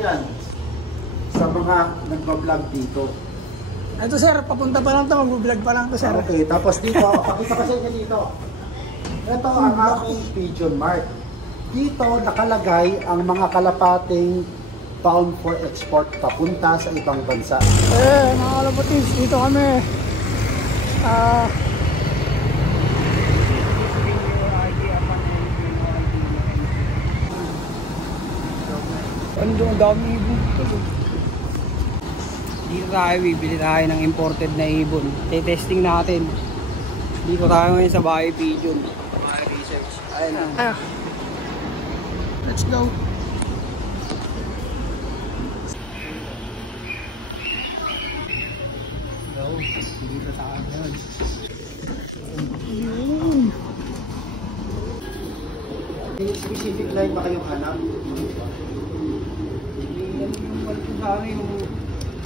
yan sa mga nagbablog dito. Ito sir, papunta pa lang ito, mag-vlog pa lang ito sir. Okay, tapos dito, pakita ko sa inyo dito. Ito ang aking pigeon mark. Dito nakalagay ang mga kalapating bound for export papunta sa ibang bansa. Mga kalapatins, dito kami. Ang dami ibon dito. Dito tayo, bibili tayo ng imported na ibon. Testing natin. Dito tayo ngayon sa bahay pigeon. Bahay research. Ayun na. Let's go. Dito sa akin. Specific line ba kayong hanap? Yung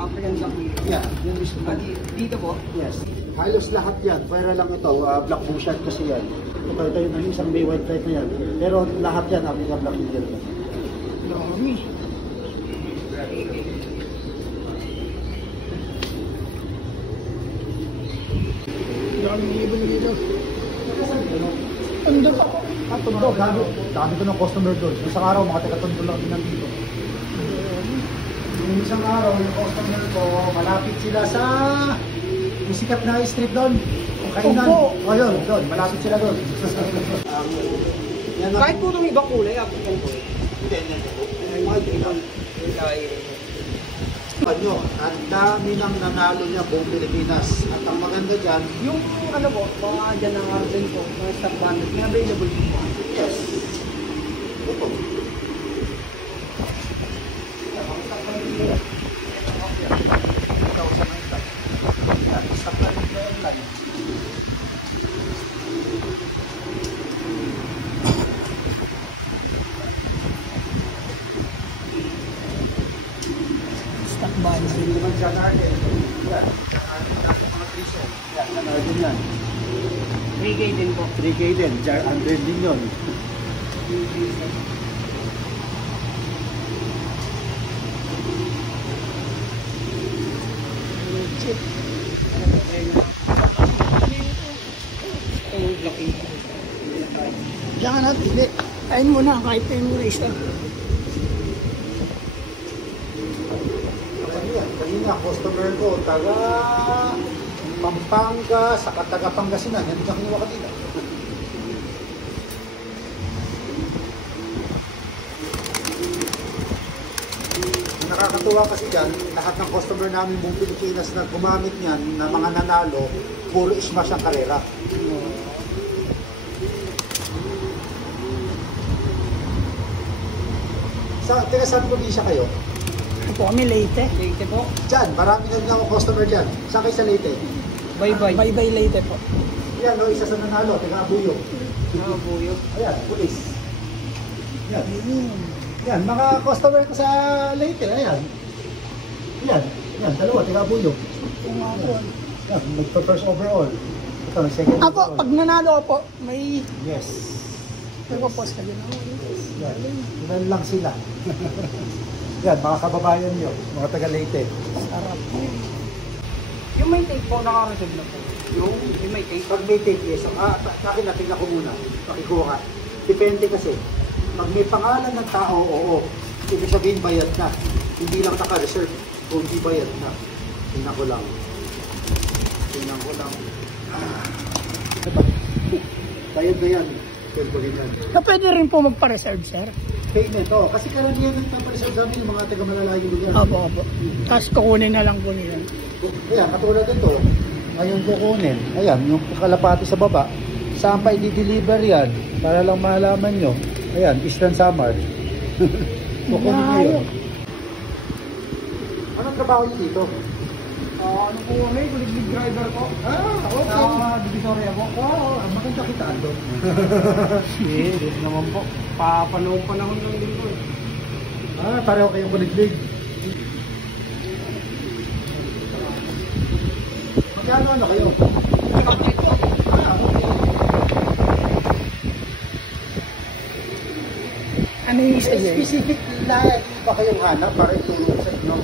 African Black Widow. Yeah, yun mismo. Dito po? Yes. Halos lahat yan. Pwera lang ito. Black Bouchard kasi yan. Ito yung isang may white light na yan. Pero lahat yan, African Black Widow. Dami. Dami ibon dito. Tundo ako. Tundo. Dami ko ng customer doon. Isang araw, mga taga-tundo lang din nandito. Yung isang araw, yung customer ko, malapit sila sa yung sikat na street doon. Kainan. O yun, doon. Malapit sila doon. Kahit po itong ibang kulay, African po. Hindi. Ang dami ng nanalo niya buong Pilipinas. At ang maganda dyan, yung ano po, mga dyan ng Arden po, mga stock bandit, may available po. yes. Ito. Stock bandit. Hindi naman dyan natin. Yan. Natin mga triso. Yan. Natin yan. 3K din po. 3K din. Jar under din yun. Diyan ka natin, hindi. Kain mo na, kahit tayo mo race lang. Kanina, customer ko, taga Pampanga, saka taga Pangasinan. Yan dyan kinuha kanina. Nakakatuwa kasi dyan, lahat ng customer namin buong Pilipinas na gumamit niyan, na mga nanalo, puro smash ang karera. Teka, saan probinsya kayo? Ito po kami, Leyte. Leyte po. Diyan, marami na rin ako customer dyan. Saan kayo sa Leyte? Bye-bye. Bye-bye Leyte po. Yan, no, isa sa nanalo, taga Abuyog. Abuyog. Ayan, pulis. Yan. Yan, mga customer ko sa Leyte, ayan. Yan, dalawa, taga Abuyog. Yan, nagpa-first overall. Ito, second overall. Ako, pag nanalo po, may... Yes. Nagpo-post ka din ako. Yan, ilan lang sila. Yan, mga kababayan nyo, mga taga Leyte. Sarap. Yung may tape po, naka-receive na po. Yung may tape? Pag may tape, yes. Akin na, tingnan ko muna. Pakikuha ka. Depende kasi. Pag may pangalan ng tao, oo. Ibig sabihin, bayad na. Hindi lang naka-reserve. Kung hindi bayad na. Tingnan ko lang. Bayad na yan. Pwede rin po magpa-reserve, sir? Payment, oh. Kasi karamihan nagpa-reserve sa amin yung mga taga-malalayo yan. Opo. Tapos kukunin na lang po nila. Ayan, katulad ito. Ngayon kukunin. Ayan, yung kalapati sa baba. Saan pa i-deliver yan? Para lang malaman nyo. Ayan, Eastern Samar. Kukunin nyo yun. Anong trabaho nyo dito? Ano po kami? Kuliglig driver po. Okay. Sa Divisoria po. Maganda kitaan doon. Hindi naman po. Papanood pa naman lang din po. Pareho kayong kuliglig. Magkano kayo? Ano yung isa? Specific line. pa kayong hanap para itulong sa inyo.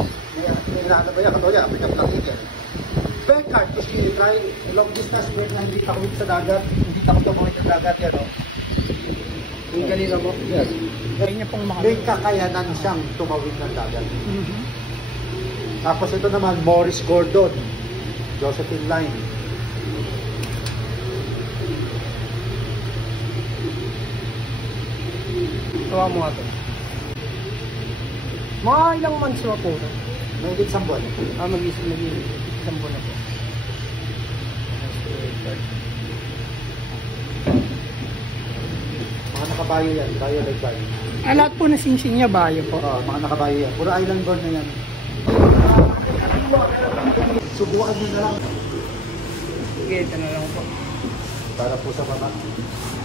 May hanap ba yan? Katoya, pick up ng ticket. Bangkok, gusto nyo i-try. Long distance break na hindi takot sa dagat. Hindi takot tumawid sa dagat yan, oh. Yung kanina mo? Yes. Kaya niya pong May kakayanan siyang tumawid ng dagat. Tapos ito naman, Morris Gordon. Josephine Line. Tawa mo nga ito. Mga ilang months na po ito? Mahigit isang buwan. Mag-isang buwan na po. Mga nakabayo yan. Bayo like bayo. Lahat po na singsing niya bayo po. Oo, mga nakabayo yan. Puro island born na yan. Subukan nyo na lang. Sige, ito na lang po. Para po sa baba.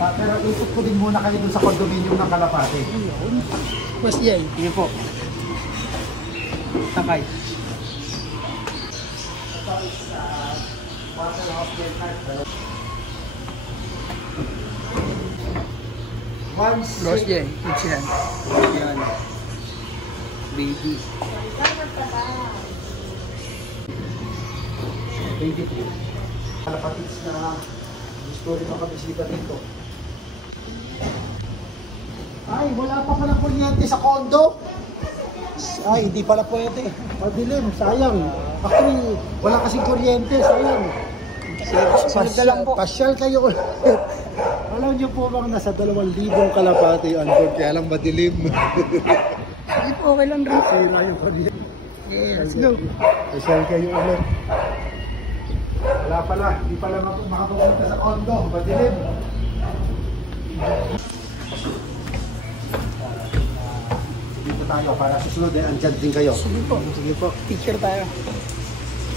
Pero ikot ko din muna kayo dun sa condominium ng Kalapate. Boss Jay. Sige po. Sakay. Boss Jay. It's yan. Yan. Baby. Baby po. Kalapatids na gusto rin makabisita dito. Ay, wala pa pala kuryente sa kondo. Ay, hindi pala pwede. Madilim, sayang. Actually, wala kasing kuryente, sayang. Pasyal kayo ulit. Alam niyo po bang nasa 2,000 kalapate ang board, kaya lang madilim. Hindi po, okay lang rin. Sira yung kuryente. Yeah, let's go. Pasyal kayo ulit. Wala pala, hindi pala makapunta sa kondo, madilim. Dito tayo para susunod eh, andyan din kayo. Sige po. Sige po. Picture tayo.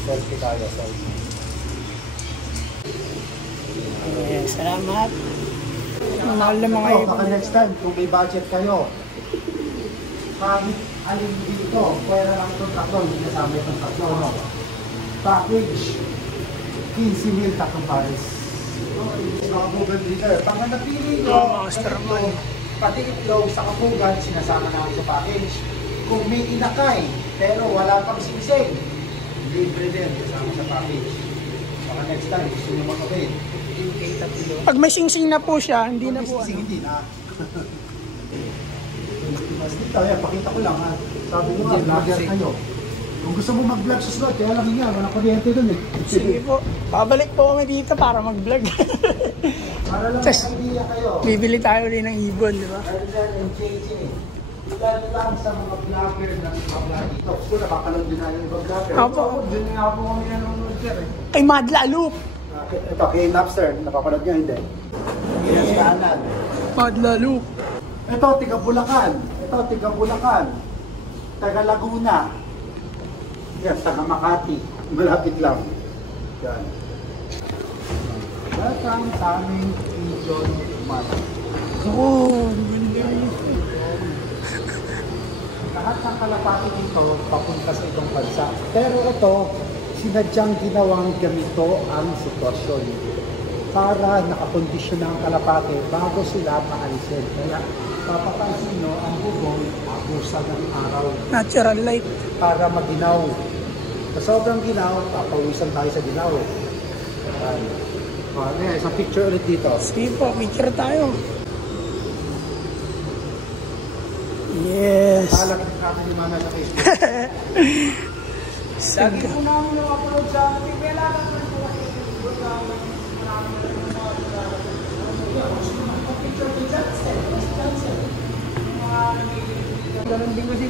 Selfie tayo, selfie. Yeah, salamat. Mahal na mga ibon. Baka next time, kung may budget kayo, kahit alin dito, pwera lang itong tatlo, hindi kasama itong tatlo, no? Package, 15,000 tatlong pares. Mga bugan dito, pag napili nyo, pati itlog sa kapugan, sinasama namin sa package. Kung may inakay, pero wala pang singsing, libre din, kasama sa package. Baka next time, gusto nyo makabit. Pag may singsing na po siya, hindi na po. Hindi na. Dito, pakita ko lang ha. Sabi mo nga, vlogger kayo. Kung gusto mo mag-vlog sa slot, kaya lang nga, wala kuryente dun eh. Sige po. Babalik po kami dito para mag-vlog. Para lang may idea kayo. Bibili tayo ulit ng ibon, di ba? Rather than engaging eh. Ilan lang sa mga vlogger na vlog dito. Kung napapanood din na yung ibang vlogger. Opo. Dun nga po kami nanonood sir eh. Kay Madla Loop. Ito, kay Napster. Napapanood nga hindi. Yes, kanan. Madla Loop. Ito, tiga Bulacan. Ito, tiga Bulacan. Taga Laguna. Yan, taga Makati. Malapit lang. Yan. Welcome sa aming Pigeon Mata. Oh, Lahat ng kalapati dito papunta sa itong bansa. Pero ito, sinadyang ginawang ganito ang sitwasyon para nakakondisyon ng kalapate bago sila paalisin. Kaya papapansin nyo ang bubong abusa ng araw natural light. para maginaw. Sa sobrang ginaw, papawisan tayo sa ginaw. Isang picture ulit dito. Sige po, picture tayo. Yes. Halak natin ni Mama sa Facebook. Lagi po namin nakapanood sa ating kailangan ko po kasi Ganun din kasi,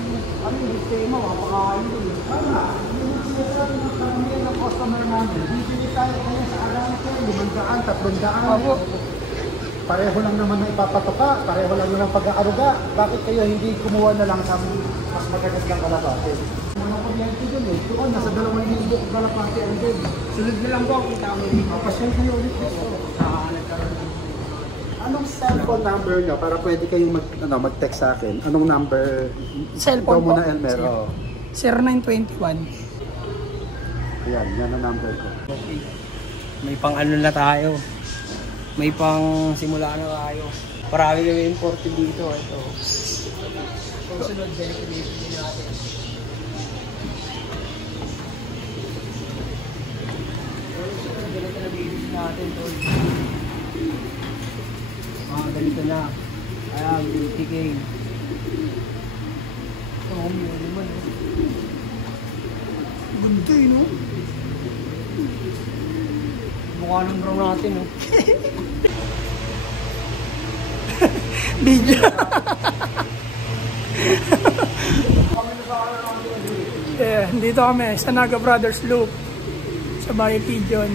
ano yung sistema, makapakain doon. tama, yung sinasabi ng karamihan ng customer namin, bibili tayo kaya sa araw ko, 500, 300. Opo. Pareho lang naman na ipapatoka, pareho lang naman pag-aaruga. Bakit kayo hindi kumuha na lang sa mas magagandang kalapate? Mga kuryente dun eh. Doon, nasa 2,000 kalapate ang din. Sunod na lang po ang kita mo dito. Papasyal kayo ulit dito. Anong cellphone number nyo para pwede kayong mag-text sa akin? Anong number? Cellphone Ikaw muna, po. Elmer. 0921. Ayan, yan ang number ko. Okay. May pang ano na tayo. May pang simula na tayo. Marami kami imported dito. Ito. Susunod, delivery natin. Ganito na. Ayan, 50K. Oo, may naman eh. Ganda no? Mukha ng brown natin, no? Video. Yeah, dito kami sa Naga Brothers Loop sa Bayan Pigeon.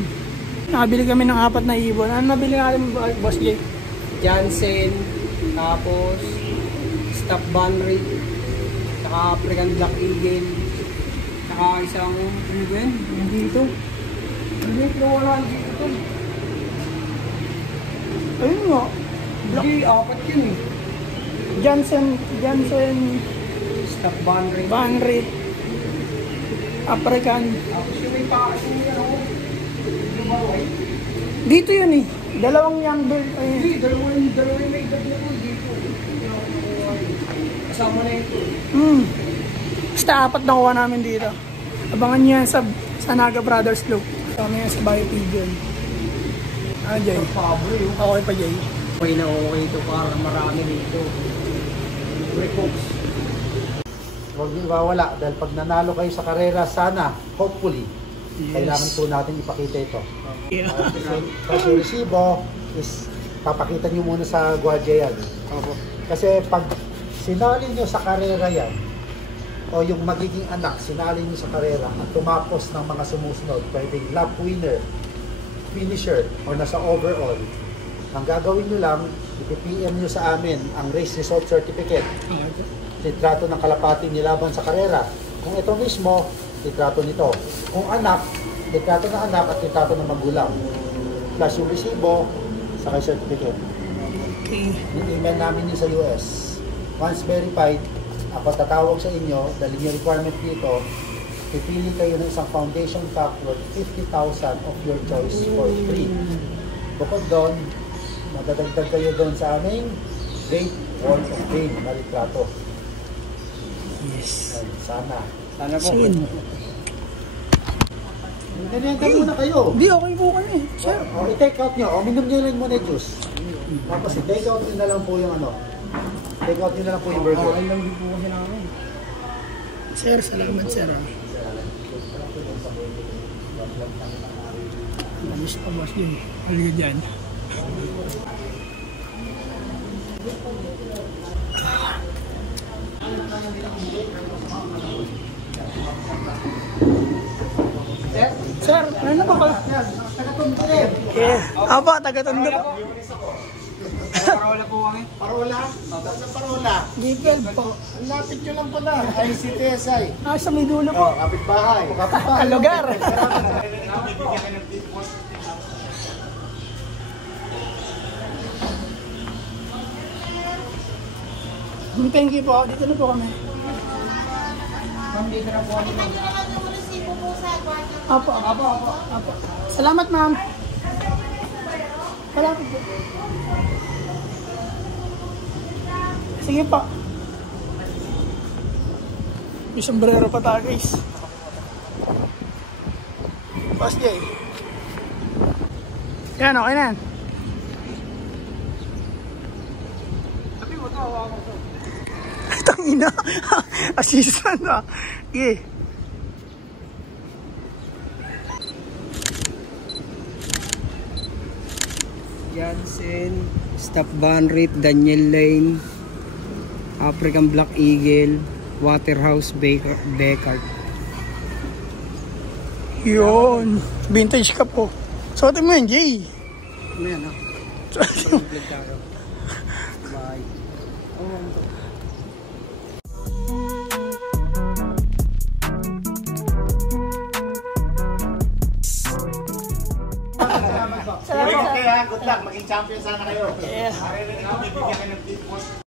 Nakabili kami ng 4 na ibon. Ano nabili natin, Boss Jay? Jansen, tapos Stop Banry, saka African Black Eagle, saka isang, ano ba yan? Dito. Dito, wala dito. Ayun nga. Hindi, 4 yun eh. Jansen, Stop Banry. Banry, African. Tapos yung may pasin niya, no? Yung baroy. Dito yun eh. Dalawang young bird. Hindi, dalawang may edad na po dito. Kasama na ito. Basta 4 na kuha namin dito. Abangan niya sa Naga Brothers Loop. Kami yan sa Bayan Pigeon. Ah, Jay. Okay pa, Jay. Okay na okay ito para marami dito. Recox. Huwag niyo iwawala dahil pag nanalo kayo sa karera, sana, hopefully, kailangan po natin ipakita ito. Kasi resibo is papakita nyo muna sa gwardiya yan. Kasi pag sinali nyo sa karera yan, o yung magiging anak, sinali nyo sa karera at tumapos ng mga sumusunod, pwedeng lap winner, finisher, o nasa overall, ang gagawin nyo lang, ipipm nyo sa amin ang race result certificate. Litrato ng kalapati nilaban sa karera. Kung ito mismo, litrato nito. Kung anak, litrato ng anak at litrato ng magulang. Plus yung resibo, saka certificate. Okay. I-email namin yun sa US. Once verified, ako tatawag sa inyo, dahil yung requirement dito, pipili kayo ng isang foundation cup worth 50,000 of your choice for free. Bukod doon, madadagdag kayo doon sa aming Great Wall of Fame na litrato. Yes. Sana. Sana po. Sin. Ganyan ka muna kayo. Hindi, okay po kami. Sir. O, i-take out nyo. O, minum nyo lang muna yung juice. Tapos i-take out nyo na lang po yung ano. Take out nyo na lang po yung burger. Okay lang din po kasi namin. Sir, salamat sir. Mamis pa, Boss Jay. Halika dyan. Sir, ano na ba kayo? Yeah. Apa, taga-tondo po. Parola po kami. Parola? Saan parola? G12 po. Ang lapit nyo lang pala. ICTSI. Ah, sa may dulo po. O, kapitbahay. Kapitbahay. Lugar. Thank you po. Dito na po kami. Ma'am, dito na po kami. Apo. Salamat, ma'am. Salamat po. Sige pa. May sombrero pa tayo, guys. Boss Jay. Yan, okay na yan. Sabi mo ito, hawakan ko. Tangina. Assistant ah. Yeah. Jansen, Stop Banry, Daniel Lane, African Black Eagle, Waterhouse Beckard. Yun. Vintage ka po. Suotin mo yan, Jay. Ano yan, ha? Bye. Salamat po. Okay ha, good luck. Maging champion sana kayo. Yeah. Bibigyan kayo ng tip.